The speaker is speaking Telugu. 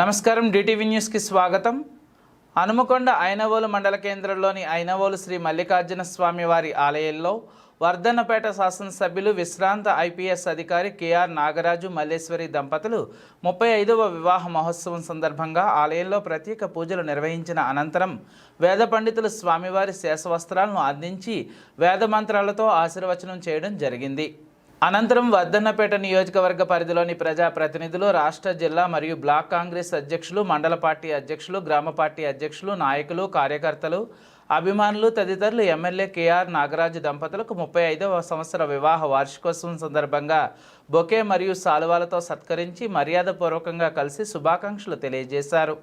నమస్కారం డిటివి న్యూస్కి స్వాగతం. హనుమకొండ ఐనవోలు మండల కేంద్రంలోని ఐనవోలు శ్రీ మల్లికార్జున స్వామి వారి ఆలయంలో వర్ధన్నపేట శాసనసభ్యులు విశ్రాంత ఐపీఎస్ అధికారి కేఆర్ నాగరాజు మల్లేశ్వరి దంపతులు 35వ వివాహ మహోత్సవం సందర్భంగా ఆలయంలో ప్రత్యేక పూజలు నిర్వహించిన అనంతరం వేద పండితులు స్వామివారి శేషవస్త్రాలను అందించి వేద మంత్రాలతో ఆశీర్వచనం చేయడం జరిగింది. అనంతరం వర్ధన్నపేట నియోజకవర్గ పరిధిలోని ప్రజాప్రతినిధులు, రాష్ట్ర, జిల్లా మరియు బ్లాక్ కాంగ్రెస్ అధ్యక్షులు, మండల పార్టీ అధ్యక్షులు, గ్రామ పార్టీ అధ్యక్షులు, నాయకులు, కార్యకర్తలు, అభిమానులు తదితరులు ఎమ్మెల్యే కేఆర్ నాగరాజు దంపతులకు 35వ సంవత్సర వివాహ వార్షికోత్సవం సందర్భంగా బొకే మరియు శాలువాలతో సత్కరించి మర్యాదపూర్వకంగా కలిసి శుభాకాంక్షలు తెలియజేశారు.